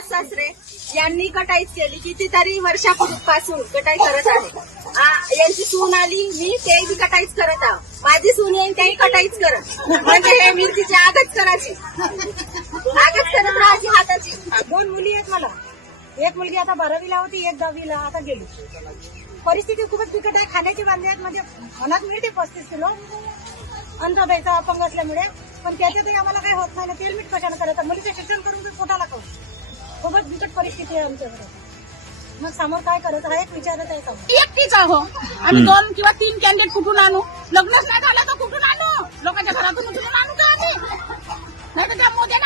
सासरे यांनी कटाईच केली, कितीतरी वर्षापासून कटाई करत आहे. यांची सून आली, मी तेही कटाईच करत आहो. माझी सून येईन तेही कटाईच करत, म्हणजे हे मिरचीची आगच करायची, आगच करत राहायची हाताची. 2 मुली आहेत मला. एक मुलगी आता 12वीला होती, एक 10वीला आता गेली. परिस्थिती खूपच बिकट आहे. खाण्याची बांधे आहेत, म्हणजे मनात मिळते 35 किलो अंतर्बाईचा अपंग असल्यामुळे, पण त्याच्यातही आम्हाला काही होत नाही ना. तेल मीठ कशाने करायचं, मुलीचं शिक्षण करून ते पोटाला खाऊ. खूपच बिकट परिस्थिती आहे आमच्याकडे. मग समोर काय करायचं हा एक विचारच आहे. एकटीच आहो आम्ही. 2 किंवा 3 कॅन्डिडेट कुठून आणू? लग्नच नाही झालं तर कुठून आणू? लोकांच्या घरातून उचलून आणू का आम्ही? नाही तर त्या मोदीला